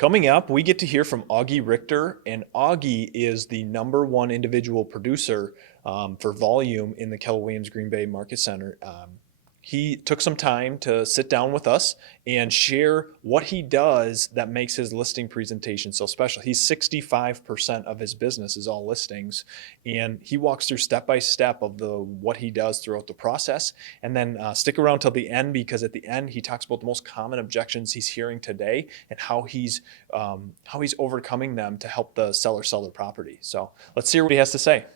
Coming up, we get to hear from Augie Richter, and Augie is the #1 individual producer for volume in the Keller Williams Green Bay Market Center. He took some time to sit down with us and share what he does that makes his listing presentation so special. He's 65% of his business is all listings, and he walks through step by step of what he does throughout the process. And then stick around till the end, because at the end he talks about the most common objections he's hearing today and how he's overcoming them to help the seller sell their property. So let's hear what he has to say.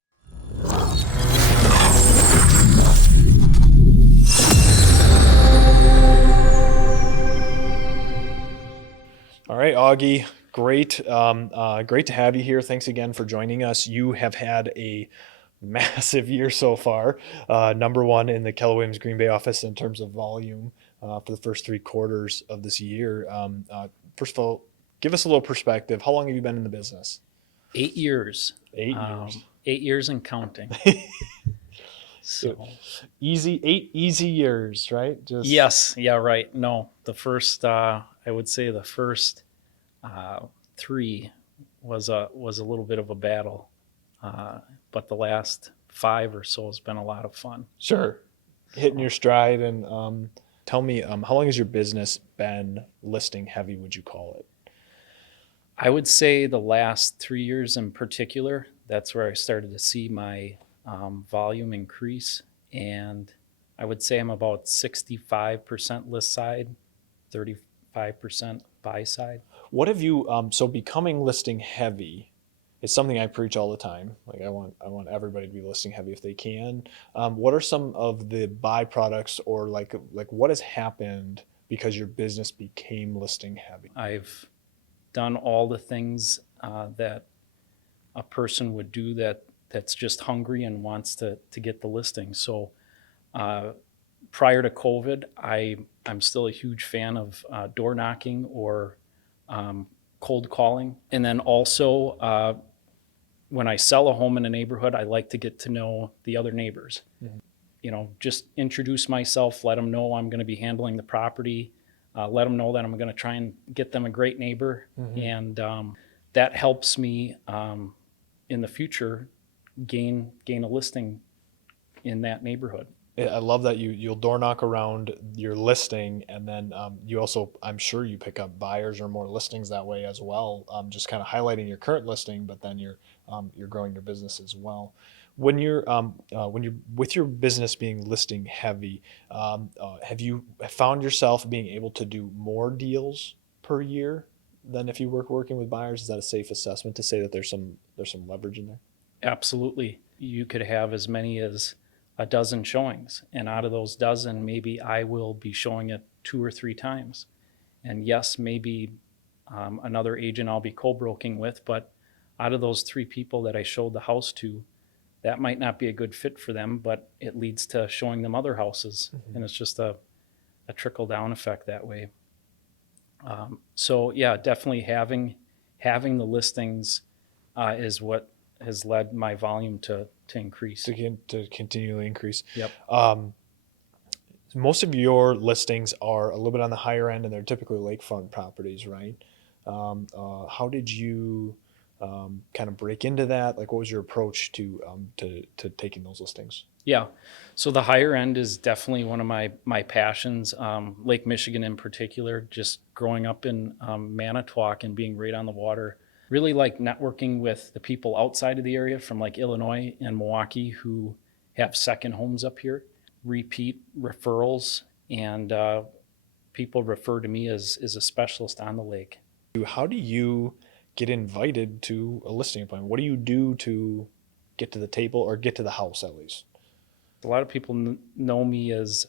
All right, Augie, great to have you here. Thanks again for joining us. You have had a massive year so far, #1 in the Keller Williams Green Bay office in terms of volume for the first 3 quarters of this year. First of all, give us a little perspective. How long have you been in the business? 8 years. 8 years. 8 years and counting. So 8 easy years, right? Yes, yeah, right. No, the first I would say the first 3 was a little bit of a battle, but the last 5 or so has been a lot of fun. Sure, hitting your stride. And tell me, how long has your business been listing heavy? Would you call it? I would say the last 3 years in particular. That's where I started to see my volume increase, and I would say I'm about 65% list side, 35% buy side. What have you so becoming listing heavy is something I preach all the time. Like I want everybody to be listing heavy if they can. What are some of the byproducts, or like what has happened because your business became listing heavy? I've done all the things that a person would do that's just hungry and wants to get the listing. So prior to COVID, I'm still a huge fan of door knocking or cold calling. And then also when I sell a home in a neighborhood, I like to get to know the other neighbors. Mm-hmm. You know, just introduce myself, let them know I'm going to be handling the property, let them know that I'm going to try and get them a great neighbor. Mm-hmm. And that helps me in the future gain a listing in that neighborhood. I love that you'll door knock around your listing, and then you also, I'm sure you pick up buyers or more listings that way as well. Just kind of highlighting your current listing, but then you're growing your business as well. When you're with your business being listing heavy, have you found yourself being able to do more deals per year than if you were working with buyers? Is that a safe assessment to say that there's some leverage in there? Absolutely. You could have as many as a dozen showings, and out of those dozen, maybe I will be showing it 2 or 3 times. And yes, maybe another agent I'll be co-broking with, but out of those 3 people that I showed the house to, that might not be a good fit for them, but it leads to showing them other houses. Mm-hmm. And it's just a trickle down effect that way. So yeah, definitely having the listings is what has led my volume to increase. To continually increase. Yep. Most of your listings are a little bit on the higher end, and they're typically lakefront properties, right? How did you kind of break into that? Like, what was your approach to taking those listings? Yeah. So the higher end is definitely one of my passions. Lake Michigan in particular, just growing up in Manitowoc and being right on the water. Really like networking with the people outside of the area from like Illinois and Milwaukee who have second homes up here, repeat referrals, and people refer to me as a specialist on the lake. How do you get invited to a listing appointment? What do you do to get to the table or get to the house at least? A lot of people know me as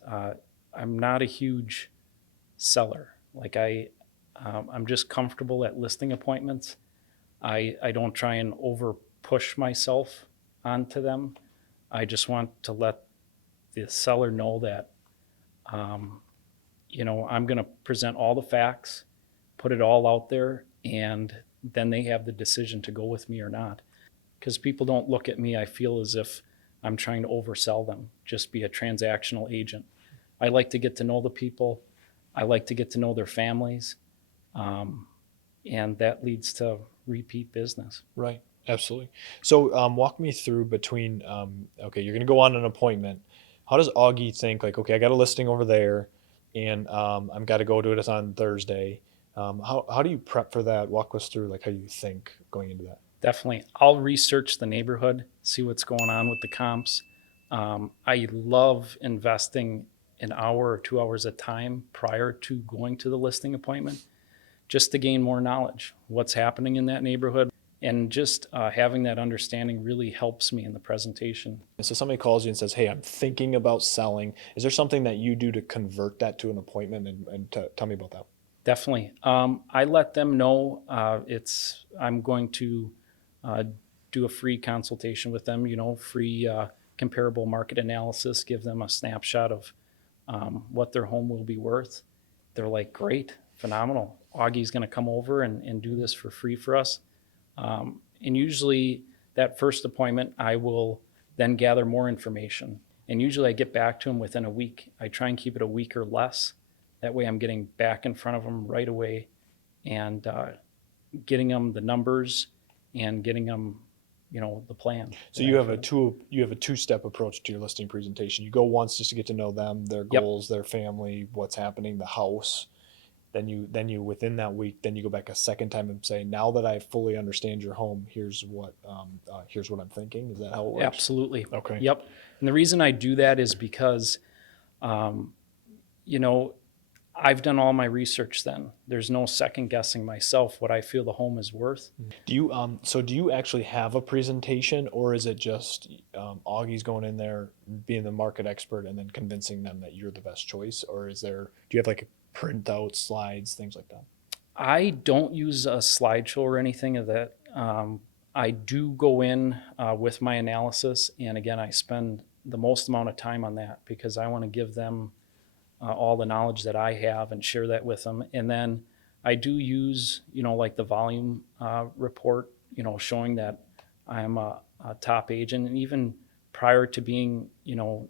I'm not a huge seller. Like I'm just comfortable at listing appointments. I don't try and over push myself onto them. I just want to let the seller know that, I'm going to present all the facts, put it all out there, and then they have the decision to go with me or not. Because people don't look at me, I feel, as if I'm trying to oversell them, just be a transactional agent. I like to get to know the people. I like to get to know their families. and that leads to repeat business. Right. Absolutely. So walk me through between, okay, you're going to go on an appointment. How does Augie think like, okay, I got a listing over there and I've got to go to it on Thursday. How do you prep for that? Walk us through like how you think going into that. Definitely. I'll research the neighborhood, see what's going on with the comps. I love investing an hour or 2 hours of time prior to going to the listing appointment just to gain more knowledge, what's happening in that neighborhood. And just having that understanding really helps me in the presentation. So somebody calls you and says, hey, I'm thinking about selling. Is there something that you do to convert that to an appointment? And tell me about that. Definitely. I let them know I'm going to do a free consultation with them, free comparable market analysis, give them a snapshot of what their home will be worth. They're like, great, phenomenal. Augie's going to come over and do this for free for us. And usually that first appointment, I will then gather more information. And usually I get back to them within a week. I try and keep it a week or less. That way I'm getting back in front of them right away and getting them the numbers and getting them, the plan. So you have a two-step approach to your listing presentation. You go once just to get to know them, their goals, their family, what's happening, the house. Then you within that week, then you go back a second time and say, now that I fully understand your home, here's what I'm thinking. Is that how it works? Absolutely. Okay. Yep. And the reason I do that is because, I've done all my research then. There's no second guessing myself what I feel the home is worth. Do you actually have a presentation, or is it just Augie's going in there, being the market expert, and then convincing them that you're the best choice? Or do you have like printout slides, things like that? I don't use a slideshow or anything of that. I do go in with my analysis, and again, I spend the most amount of time on that because I want to give them all the knowledge that I have and share that with them. And then I do use, like the volume report, showing that I'm a top agent. And even prior to being,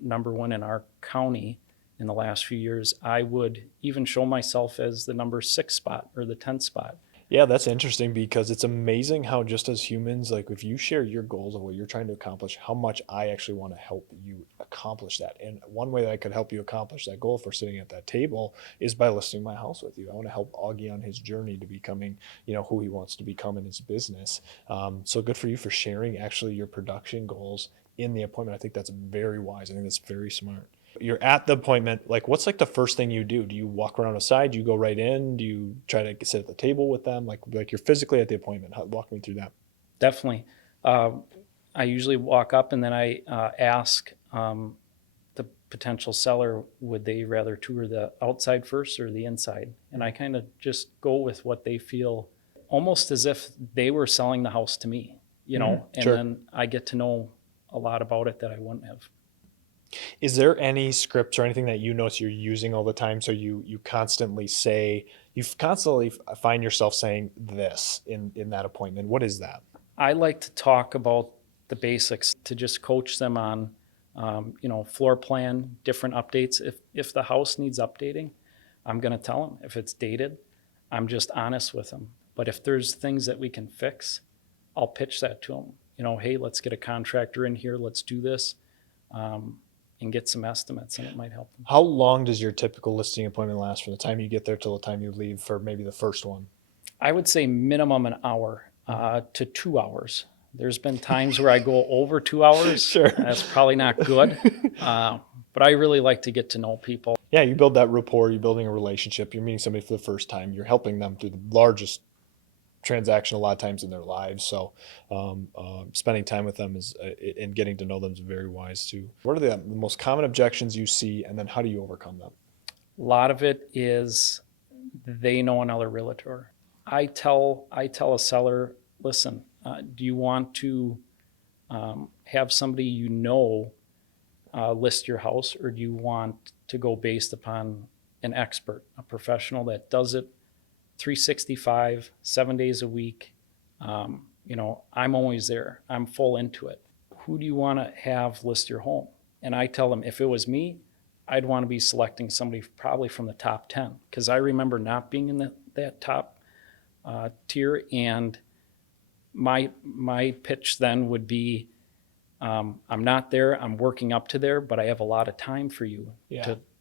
number one in our county in the last few years, I would even show myself as the number 6 spot or the 10th spot. Yeah, that's interesting because it's amazing how just as humans, like if you share your goals of what you're trying to accomplish, how much I actually want to help you accomplish that. And one way that I could help you accomplish that goal if we're sitting at that table is by listing my house with you. I want to help Augie on his journey to becoming, who he wants to become in his business. So good for you for sharing actually your production goals in the appointment. I think that's very wise. I think that's very smart. You're at the appointment, like what's like the first thing you do? Do you walk around outside? Do you go right in? Do you try to sit at the table with them? Like you're physically at the appointment. Walk me through that. Definitely. I usually walk up and then I ask the potential seller, would they rather tour the outside first or the inside? And I kind of just go with what they feel, almost as if they were selling the house to me, and Sure. then I get to know a lot about it that I wouldn't have. Is there any scripts or anything that you notice you're using all the time? So you constantly find yourself saying this in that appointment. What is that? I like to talk about the basics to just coach them on, floor plan, different updates. If the house needs updating, I'm going to tell them. If it's dated, I'm just honest with them. But if there's things that we can fix, I'll pitch that to them. Hey, let's get a contractor in here. Let's do this. And get some estimates, and it might help them. How long does your typical listing appointment last from the time you get there till the time you leave for maybe the first one? I would say minimum an hour to 2 hours. There's been times where I go over 2 hours. Sure. That's probably not good, but I really like to get to know people. Yeah, you build that rapport, you're building a relationship, you're meeting somebody for the first time, you're helping them through the largest transaction a lot of times in their lives. So spending time with them and getting to know them is very wise too. What are the most common objections you see, and then how do you overcome them? A lot of it is they know another realtor. I tell a seller, listen, do you want to have somebody list your house, or do you want to go based upon an expert, a professional that does it 365, 7 days a week? I'm always there. I'm full into it. Who do you want to have list your home? And I tell them, if it was me, I'd want to be selecting somebody probably from the top 10, because I remember not being in that top tier. And my pitch then would be, I'm not there, I'm working up to there, but I have a lot of time for you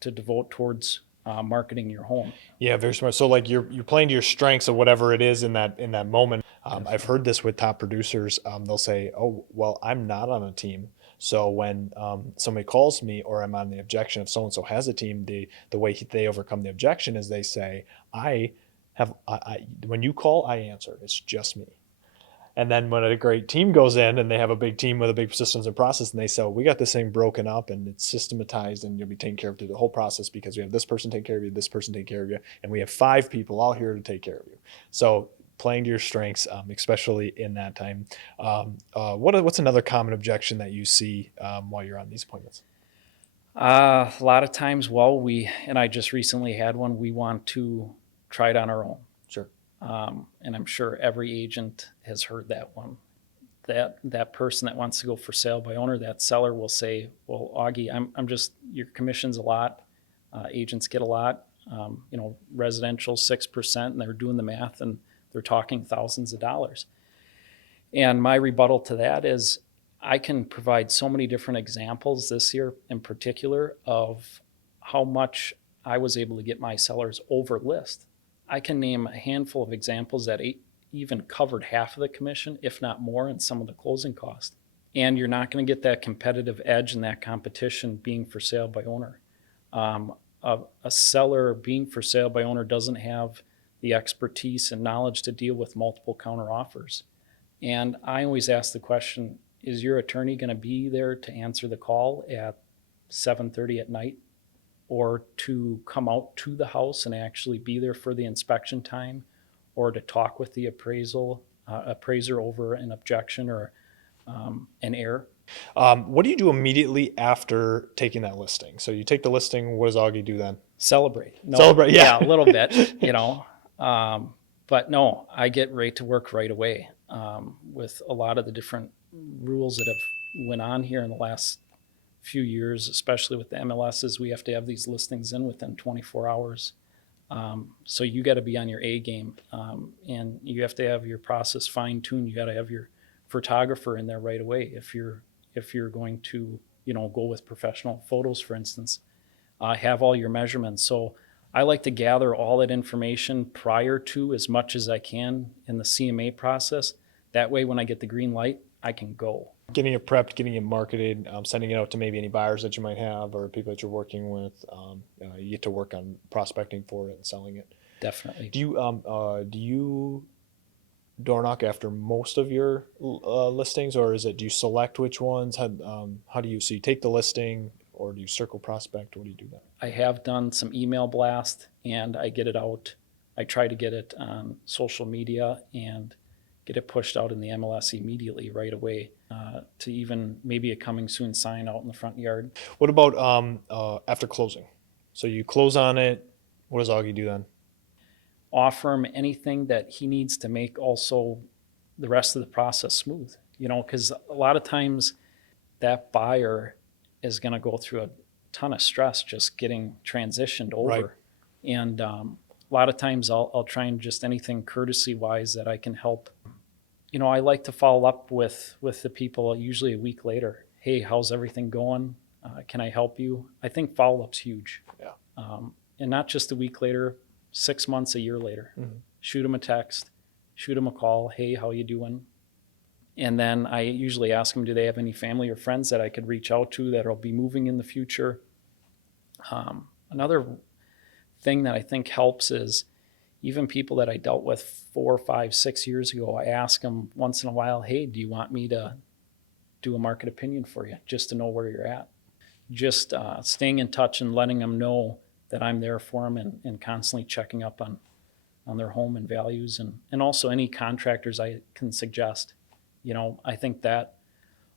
to devote towards marketing your home. Yeah, very smart. So like you're playing to your strengths of whatever it is in that moment. I've heard this with top producers. They'll say, "Oh, well, I'm not on a team, so when somebody calls me or I'm on the objection, if so and so has a team, the way they overcome the objection is they say, when you call, I answer. It's just me." And then when a great team goes in and they have a big team with a big systems and process, and they say, we got this thing broken up and it's systematized and you'll be taken care of through the whole process because we have this person take care of you, this person take care of you, and we have 5 people all here to take care of you. So playing to your strengths, especially in that time. What's another common objection that you see while you're on these appointments? A lot of times, and I just recently had one, we want to try it on our own. Sure. And I'm sure every agent has heard that one. That person that wants to go for sale by owner, that seller will say, well, Augie, I'm just, your commission's a lot. Agents get a lot, residential 6%, and they're doing the math and they're talking thousands of dollars. And my rebuttal to that is I can provide so many different examples this year in particular of how much I was able to get my sellers over list. I can name a handful of examples that even covered half of the commission, if not more, in some of the closing costs. And you're not going to get that competitive edge and that competition being for sale by owner. A seller being for sale by owner doesn't have the expertise and knowledge to deal with multiple counter offers. And I always ask the question, is your attorney going to be there to answer the call at 7:30 at night, or to come out to the house and actually be there for the inspection time, or to talk with the appraiser over an objection or an error? What do you do immediately after taking that listing? So you take the listing, what does Augie do then? Celebrate. No, Celebrate, yeah. A little bit, but no, I get right to work right away with a lot of the different rules that have went on here in the last few years, especially with the MLSs. We have to have these listings in within 24 hours. So you got to be on your A game, and you have to have your process fine tuned. You got to have your photographer in there right away. If you're going to, go with professional photos, for instance, have all your measurements. So I like to gather all that information prior to, as much as I can, in the CMA process. That way, when I get the green light, I can go. Getting it prepped, getting it marketed, sending it out to maybe any buyers that you might have or people that you're working with. You get to work on prospecting for it and selling it. Definitely. Do you door knock after most of your listings, or do you select which ones? How do you, so you take the listing, or do you circle prospect? What do you do then? I have done some email blast, and I get it out. I try to get it on social media and get it pushed out in the MLS immediately right away, to even maybe a coming soon sign out in the front yard. What about after closing? So you close on it. What does Augie do then? Offer him anything that he needs to make also the rest of the process smooth, because a lot of times that buyer is going to go through a ton of stress just getting transitioned over. Right. And a lot of times I'll try and just anything courtesy wise that I can help. I like to follow up with the people usually a week later. Hey, how's everything going? Can I help you? I think follow-up's huge. Yeah. And not just a week later, 6 months, a year later. Mm-hmm. Shoot them a text, shoot them a call. Hey, how you doing? And then I usually ask them, do they have any family or friends that I could reach out to that will be moving in the future? Another thing that I think helps is even people that I dealt with 4, 5, 6 years ago, I ask them once in a while, hey, do you want me to do a market opinion for you just to know where you're at? Just staying in touch and letting them know that I'm there for them, and constantly checking up on their home and values, and also any contractors I can suggest. I think that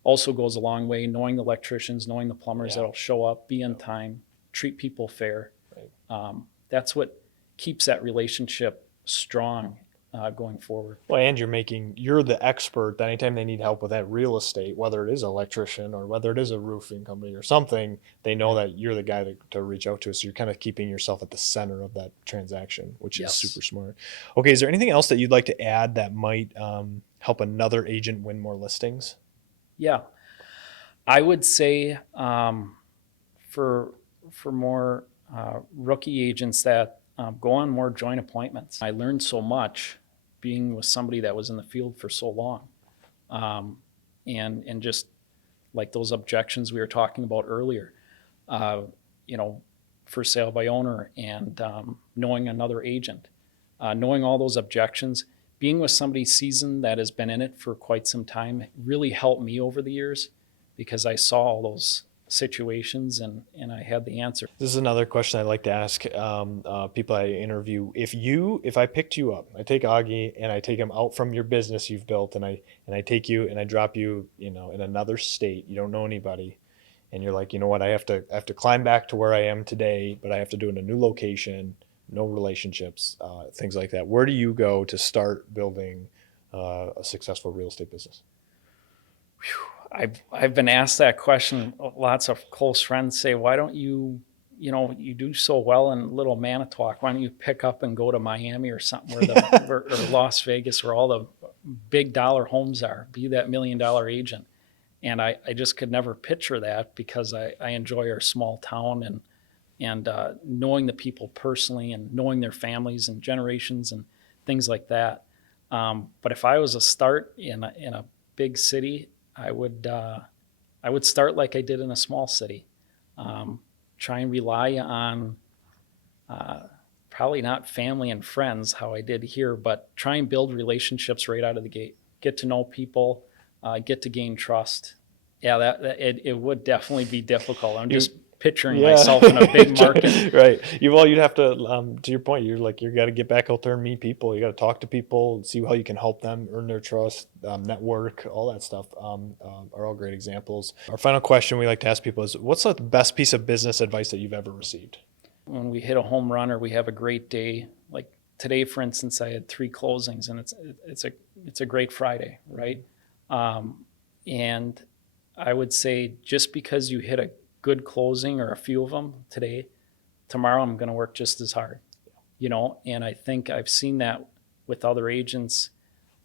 also goes a long way, knowing the electricians, knowing the plumbers that'll show up, be on time, treat people fair. Right. That's what keeps that relationship strong going forward. Well, and you're the expert. Anytime they need help with that real estate, whether it is an electrician or whether it is a roofing company or something, they know that you're the guy to reach out to. So you're kind of keeping yourself at the center of that transaction, which is super smart. Okay. Is there anything else that you'd like to add that might help another agent win more listings? Yeah, I would say for more rookie agents that go on more joint appointments. I learned so much being with somebody that was in the field for so long, and just like those objections we were talking about earlier, for sale by owner, and knowing another agent, knowing all those objections. Being with somebody seasoned that has been in it for quite some time really helped me over the years, because I saw all those situations and I had the answer. This is another question I like to ask people I interview. If I picked you up, I take Augie and I take him out from your business you've built, and I take you and I drop you, in another state, you don't know anybody, and you're like, you know what, I have to climb back to where I am today, but I have to do it in a new location, no relationships, things like that. Where do you go to start building a successful real estate business? I've been asked that question. Lots of close friends say, why don't you, you do so well in Little Manitowoc, why don't you pick up and go to Miami or something or Las Vegas, where all the big dollar homes are, be that $1 million agent. And I just could never picture that, because I enjoy our small town and knowing the people personally and knowing their families and generations and things like that. But if I was a start in a big city, I would start like I did in a small city. Try and rely on probably not family and friends how I did here, but try and build relationships right out of the gate. Get to know people, get to gain trust. Yeah, it would definitely be difficult. I'm just picturing myself in a big market. Right. You'd have to your point, you got to get back out there and meet people. You got to talk to people, see how you can help them earn their trust, network, all that stuff are all great examples. Our final question we like to ask people is, what's the best piece of business advice that you've ever received? When we hit a home run or we have a great day, like today, for instance, I had 3 closings, and it's a great Friday, right? And I would say, just because you hit a good closing or a few of them today, tomorrow I'm going to work just as hard, and I think I've seen that with other agents,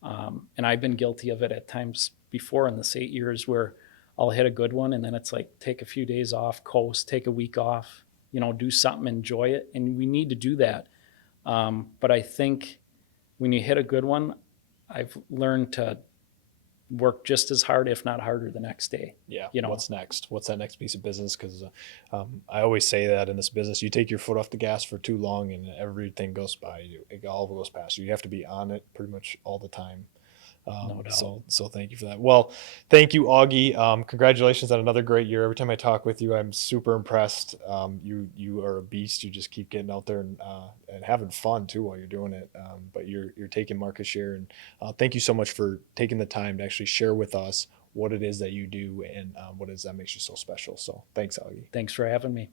and I've been guilty of it at times before in this 8 years, where I'll hit a good one and then it's like, take a few days off, coast, take a week off, do something, enjoy it. And we need to do that. But I think when you hit a good one, I've learned to work just as hard, if not harder, the next day. Yeah. What's next? What's that next piece of business? Because I always say that in this business, you take your foot off the gas for too long and everything goes by you. It all goes past you. You have to be on it pretty much all the time. No doubt. So thank you for that. Well, thank you, Augie. Congratulations on another great year. Every time I talk with you, I'm super impressed. You are a beast. You just keep getting out there and having fun too while you're doing it. But you're taking market share, and thank you so much for taking the time to actually share with us what it is that you do and what it is that makes you so special. So thanks, Augie. Thanks for having me.